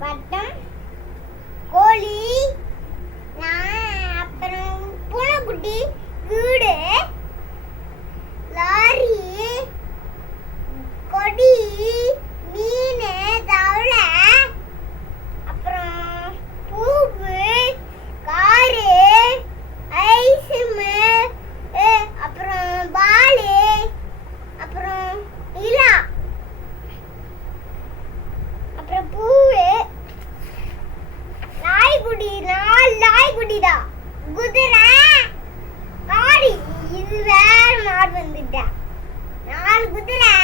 பட்டம், கோழி, நான் அப்புறம் பூனைக்குட்டி, வீடு, லாரி, கொடி, மீன், தவளை, அப்புறம் பூவு, காரு, ஐஸ்மு, அப்புறம் பாலு, அப்புறம் நிலா, அப்புறம் பூவு, நாய்க்குடி, 4 நாய்க்குடி தான், குதிரை, காடி, இது வேற மாடு வந்துட்டா, 4 குதிரை,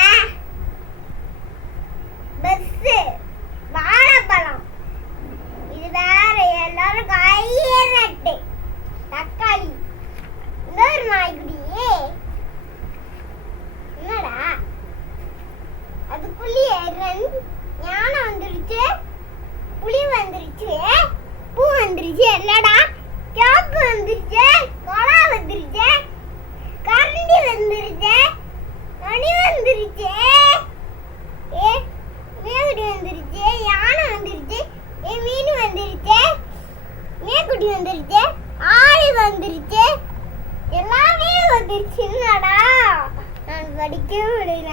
பஸ், வாழைப்பழம், இது வேற எல்லாரும் கையரட்டு, தக்காளி, இன்னொரு நாய்க்குடி, என்னடா அதுக்குள்ளேயே யானை வந்துருச்சு, புலி வந்துருச்சு, பூ வந்துருச்சு, இல்லடா கேப்பு வந்துருச்சு, கொலா வந்துருச்சு, கரண்டி வந்துருச்சு, மணி வந்துருச்சு, மேகுடி வந்துருச்சு, யானை வந்துருச்சு, மீன் வந்துருச்சு, மேக்குட்டி வந்துருச்சு, ஆடு வந்துருச்சு, எல்லாமே வந்துருச்சு. என்னடா நான் படிக்கவே முடியல.